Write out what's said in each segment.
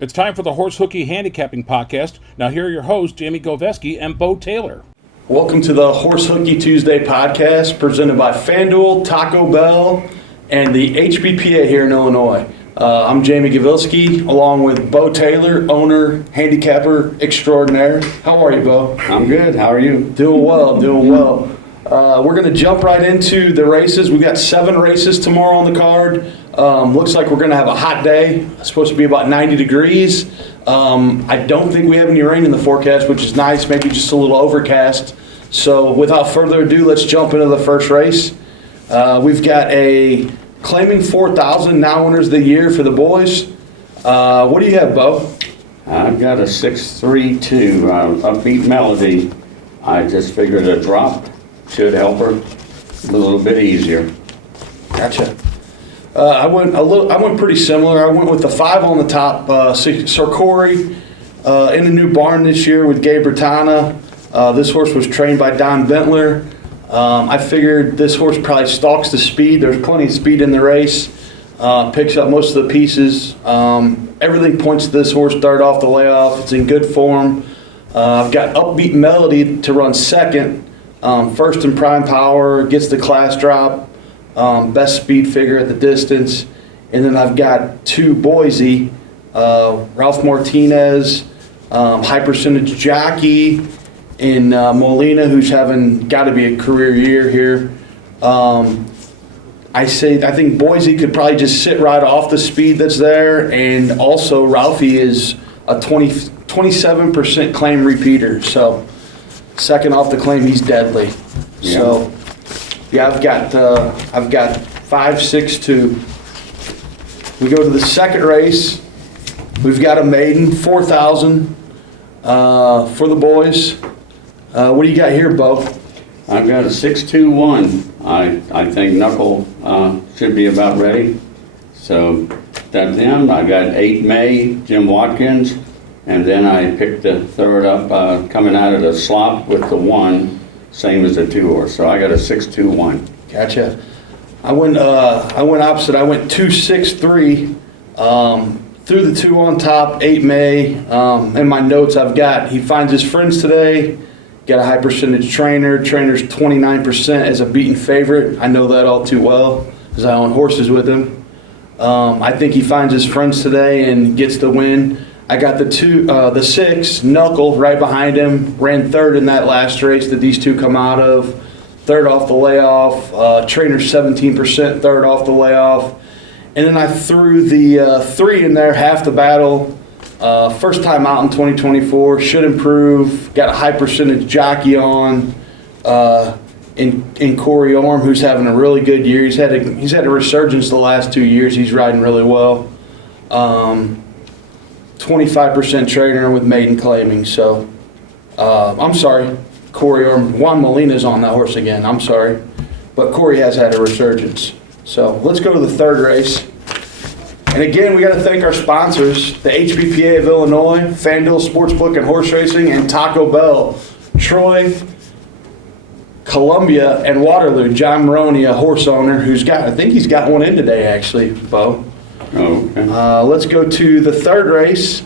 It's time for the Horse HOOKY Handicapping Podcast. Now here are your hosts, Jamie Goveski and Bo Taylor. Welcome to the Horse HOOKY Tuesday podcast presented by FanDuel, Taco Bell, and the HBPA here in Illinois. I'm Jamie Goveski along with Bo Taylor, owner, handicapper extraordinaire. How are you, Bo? I'm good. How are you? Doing well. We're going to jump right into the races. We've got 7 races tomorrow on the card. Looks like we're going to have a hot day. It's supposed to be about 90 degrees. I don't think we have any rain in the forecast, which is nice, maybe just a little overcast. So without further ado, let's jump into the first race. We've got a claiming 4,000 now winners of the year for the boys. What do you have, Bo? I've got a 6-3-2 upbeat melody. I just figured a drop should help her a little bit easier. Gotcha. I went pretty similar. I went with the 5 on the top. Sir Corey in the new barn this year with Gabe Bertana. This horse was trained by Don Bentler. I figured this horse probably stalks the speed. There's plenty of speed in the race. Picks up most of the pieces. Everything points to this horse start off the layoff. It's in good form. I've got upbeat melody to run second. First in prime power, gets the class drop. Best speed figure at the distance. And then I've got 2 Boise, Ralph Martinez, high percentage jockey, and Molina, who's having got to be a career year here. I think Boise could probably just sit right off the speed that's there, and also Ralphie is a 27% claim repeater, so second off the claim, he's deadly. Yeah. So yeah, I've got 5, 6, 2. We go to the second race. We've got a maiden 4,000 for the boys. What do you got here, Bo? I've got a 6-2-1. I think Knuckle should be about ready. So that's him. I got 8 May, Jim Watkins, and then I picked the third up coming out of the slop with the 1, same as the 2 horse. So I got a 6-2-1. Gotcha. I went opposite. I went 2-6-3. Threw the 2 on top, 8 May. In my notes, I've got he finds his friends today. Got a high percentage trainer. Trainer's 29% as a beaten favorite. I know that all too well because I own horses with him. I think he finds his friends today and gets the win. I got the 6 Knuckle right behind him. Ran third in that last race that these 2 come out of. Third off the layoff. Trainer 17% third off the layoff. And then I threw the 3 in there, half the battle. First time out in 2024, should improve. Got a high percentage jockey on in Corey Orm, who's having a really good year. He's had a resurgence the last 2 years. He's riding really well. 25% trainer with maiden claiming. So I'm sorry, Corey Orm. Juan Molina's on that horse again. I'm sorry, but Corey has had a resurgence. So let's go to the third race. And again, we got to thank our sponsors, the HBPA of Illinois, FanDuel Sportsbook and Horse Racing, and Taco Bell. Troy, Columbia, and Waterloo. John Maroney, a horse owner, I think he's got one in today, actually, Bo. Oh, okay. Let's go to the third race.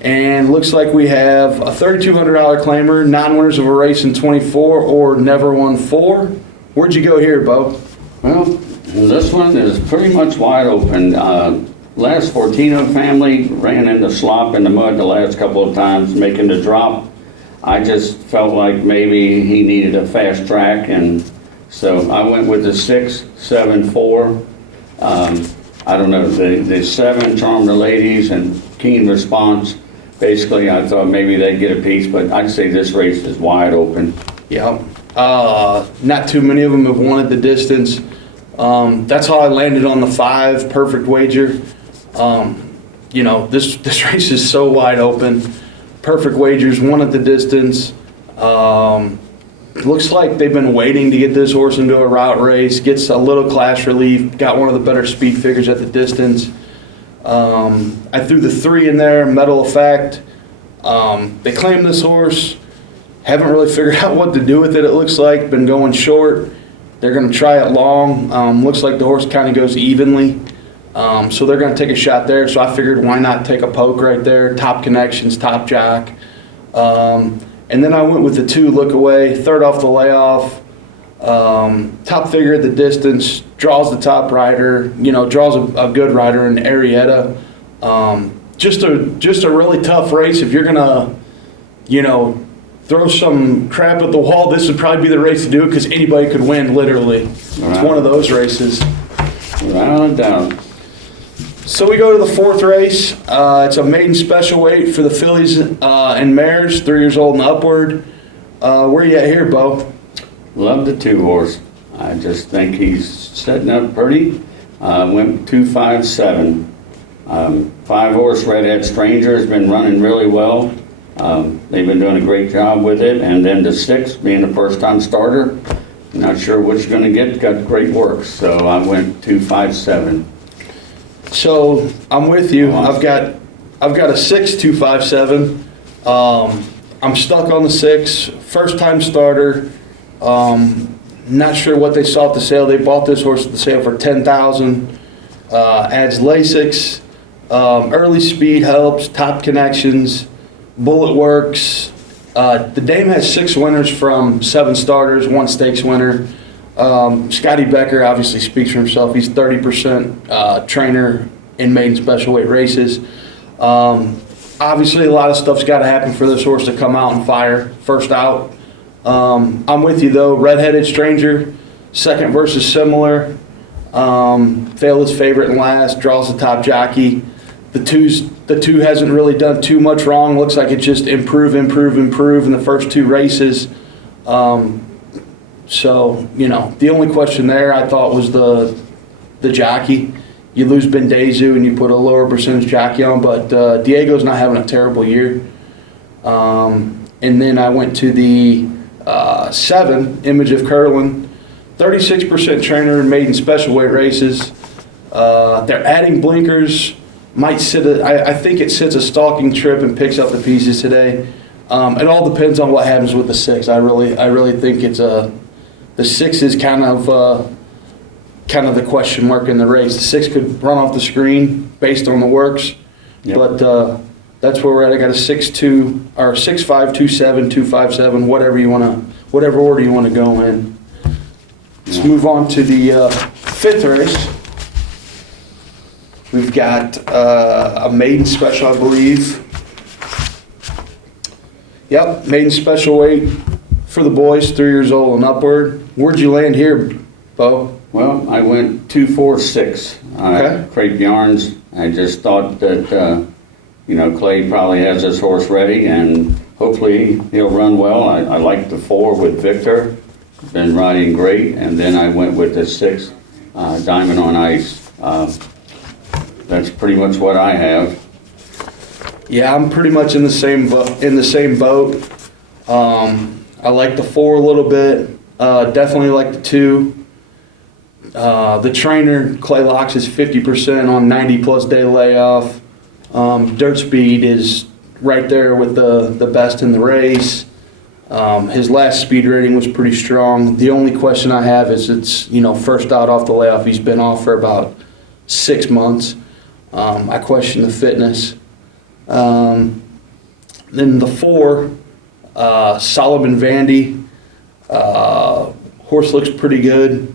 And looks like we have a $3,200 claimer, non-winners of a race in 24, or never won 4. Where'd you go here, Bo? Well, this one is pretty much wide open. Last Fortino family ran into slop in the mud the last couple of times, making the drop. I just felt like maybe he needed a fast track, and so I went with the 6-7-4. I don't know, the 7 charmed the ladies and keen response. Basically, I thought maybe they'd get a piece, but I'd say this race is wide open. Yeah. Not too many of them have won at the distance. That's how I landed on the 5, perfect wager. This race is so wide open. Perfect wagers, 1 at the distance. Looks like they've been waiting to get this horse into a route race. Gets a little class relief. Got one of the better speed figures at the distance. I threw the 3 in there, Metal Effect. They claim this horse. Haven't really figured out what to do with it, it looks like. Been going short. They're going to try it long. Looks like the horse kind of goes evenly. So they're going to take a shot there. So I figured, why not take a poke right there? Top connections, top jock. And then I went with the 2 look away, third off the layoff. Top figure at the distance, draws the top rider, draws a good rider in Arietta. Just a really tough race. If you're gonna, throw some crap at the wall, this would probably be the race to do it, because anybody could win, literally. It's one of those races. Without a doubt. So we go to the 4th race. It's a maiden special weight for the fillies and mares, 3 years old and upward. Where you at here, Bo? Love the 2-horse. I just think he's setting up pretty. Went 2-5-7. 5-horse Redhead Stranger has been running really well. They've been doing a great job with it. And then the 6, being a first-time starter, not sure what you're going to get. Got great work. So I went 2-5-7. So I'm with you. I've got a 6 2-5-7. I'm stuck on the 6. First time starter. Not sure what they saw at the sale. They bought this horse at the sale for $10,000. Adds Lasix. Early speed helps. Top connections. Bullet works. The dame has 6 winners from 7 starters. 1 stakes winner. Scotty Becker obviously speaks for himself. He's 30% trainer in maiden special weight races. Obviously, a lot of stuff's got to happen for this horse to come out and fire first out. I'm with you, though. Redheaded Stranger, 2nd versus similar. Failed his favorite and last. Draws the top jockey. The 2 hasn't really done too much wrong. Looks like it just improve in the first 2 races. So, the only question there I thought was the jockey. You lose Bendezu and you put a lower percentage jockey on, but Diego's not having a terrible year. And then I went to the 7, Image of Curlin, 36% trainer in maiden special weight races. They're adding blinkers. Might sit. I think it sits a stalking trip and picks up the pieces today. It all depends on what happens with the 6. I really think it's the 6 is kind of the question mark in the race. The 6 could run off the screen based on the works, yep. But that's where we're at. I got a 6-2 or 6-5, 2-7, 2-5-7, whatever order you want to go in. Let's move on to the 5th race. We've got a maiden special, I believe. Yep, maiden special weight for the boys, 3 years old and upward. Where'd you land here, Bo? Well, I went 2-4-6. Okay. Crepe Yarns. I just thought that, Clay probably has his horse ready, and hopefully he'll run well. I like the 4 with Victor. Been riding great. And then I went with the 6, Diamond on Ice. That's pretty much what I have. Yeah, I'm pretty much in the same boat. I like the 4 a little bit. Definitely like the 2. The trainer, Clay Locks, is 50% on 90-plus day layoff. Dirt speed is right there with the best in the race. His last speed rating was pretty strong. The only question I have is it's, first out off the layoff. He's been off for about 6 months. I question the fitness. Then the 4, Solomon Vandy. Horse looks pretty good.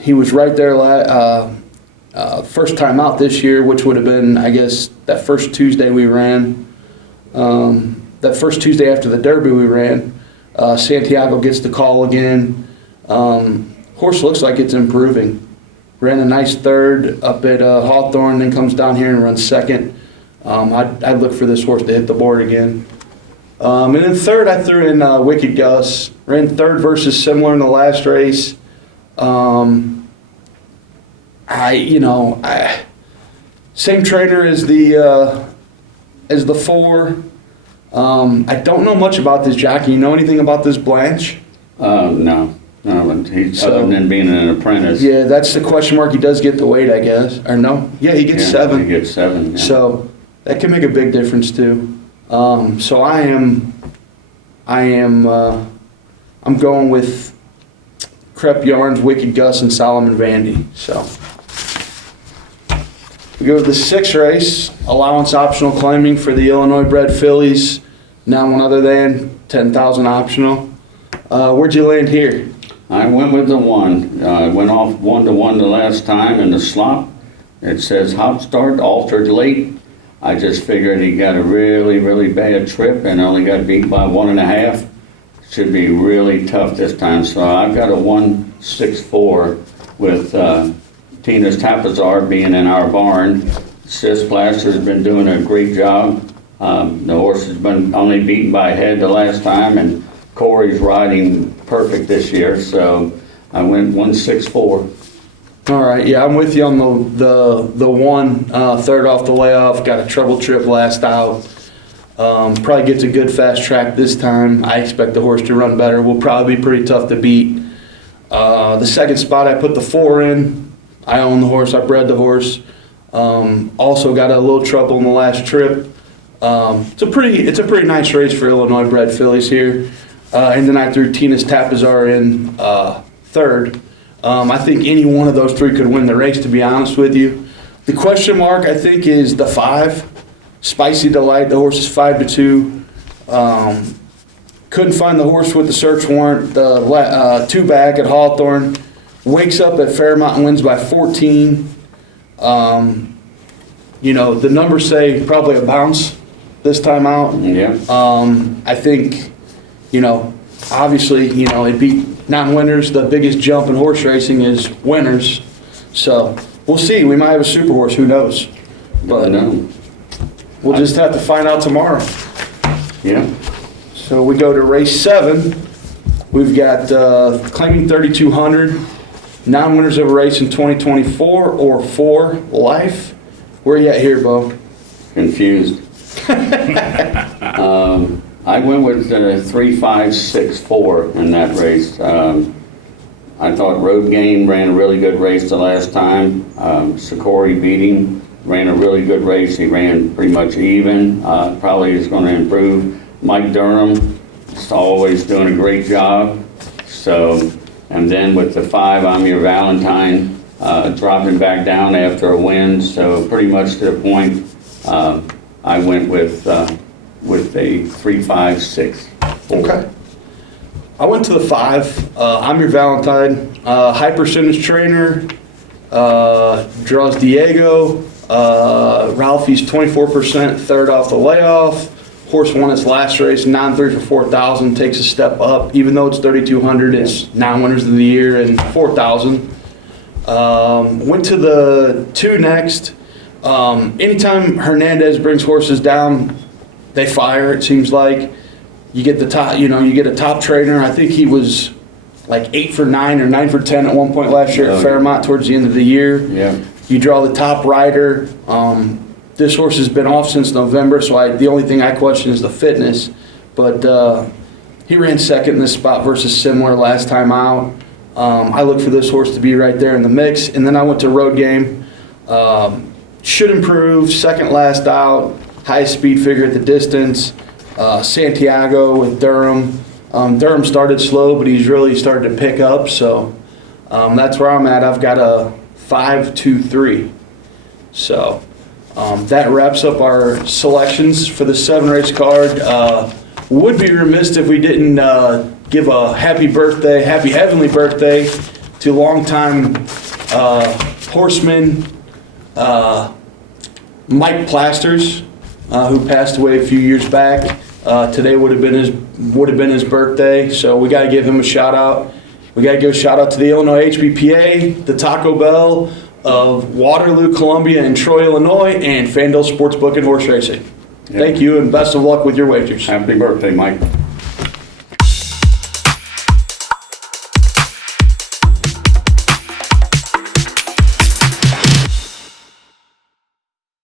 He was right there first time out this year, which would have been, I guess, that first Tuesday we ran. That first Tuesday after the Derby we ran. Santiago gets the call again. Horse looks like it's improving. Ran a nice 3rd up at Hawthorne, then comes down here and runs 2nd. I'd look for this horse to hit the board again. And then 3rd, I threw in Wicked Gus. Ran 3rd versus similar in the last race. Same trainer as the 4. I don't know much about this jockey. You know anything about this Blanche? No. He's other than being an apprentice. Yeah, that's the question mark. He does get the weight, I guess. Or no? Yeah, he gets 7. He gets 7. Yeah. So that can make a big difference too. So I'm going with Crepe Yarns, Wicked Gus, and Solomon Vandy. So We go to the 6th race, allowance optional claiming for the Illinois bred fillies, now one other than 10,000 optional. Where'd you land here? I went with the 1. I went off 1-1 the last time in the slop. It says hot start, altered late. I just figured he got a really, really bad trip and only got beat by 1.5. Should be really tough this time. So I've got a 1-6-4 with Tina's Tapazar being in our barn. Sis Plaster's been doing a great job. The horse has been only beaten by a head the last time, and Corey's riding perfect this year. So I went 1-6-4. All right, yeah, I'm with you on the 1, third off the layoff. Got a treble trip last out. Probably gets a good fast track this time. I expect the horse to run better. Will probably be pretty tough to beat. The 2nd spot, I put the 4 in. I own the horse. I bred the horse. Also got a little trouble in the last trip. It's a pretty nice race for Illinois bred fillies here. And then I threw Tina's Tapazar in 3rd. I think any one of those 3 could win the race, to be honest with you. The question mark, I think, is the 5, Spicy Delight. The horse is 5-2. Couldn't find the horse with the search warrant. The 2 back at Hawthorne. Wakes up at Fairmont and wins by 14. The numbers say probably a bounce this time out. Yeah. I think, obviously, it beat non-winners. The biggest jump in horse racing is winners. So we'll see. We might have a super horse. Who knows? But we'll just have to find out tomorrow. Yeah. So we go to race 7. We've got claiming 3,200, non-winners of a race in 2024 or 4 life. Where you at here, Bo? Confused. I went with 3-5-6-4 in that race. I thought Road Game ran a really good race the last time. Sikori beat him, ran a really good race. He ran pretty much even. Probably is going to improve. Mike Durham is always doing a great job. So, and then with the 5, I'm Your Valentine, dropping back down after a win. So pretty much to the point, I went with a 3-5-6. Okay. I went to the 5. I'm Your Valentine. High percentage trainer. Draws Diego. Ralphie's 24%, 3rd off the layoff. Horse won its last race, 9-3 for 4,000. Takes a step up. Even though it's 3,200, it's non-winners of the year and 4,000. Went to the 2 next. Anytime Hernandez brings horses down, they fire, it seems like. You get the top, you get a top trainer. I think he was like 8 for 9 or 9 for 10 at one point last year at Fairmont towards the end of the year. Yeah. You draw the top rider. This horse has been off since November, so the only thing I question is the fitness. But he ran 2nd in this spot versus similar last time out. I look for this horse to be right there in the mix. And then I went to Road Game. Should improve, 2nd last out, highest speed figure at the distance. Santiago with Durham. Durham started slow, but he's really started to pick up. So that's where I'm at. I've got a 5-2-3. So that wraps up our selections for the 7-race card. Would be remiss if we didn't give a happy heavenly birthday to longtime horseman Mike Plasters, who passed away a few years back. Today would have been his birthday, so we got to give him a shout out. We got to give a shout out to the Illinois HBPA, the Taco Bell of Waterloo, Columbia, and Troy, Illinois, and FanDuel Sportsbook and Horse Racing. Yep. Thank you, and best of luck with your wagers. Happy birthday, Mike.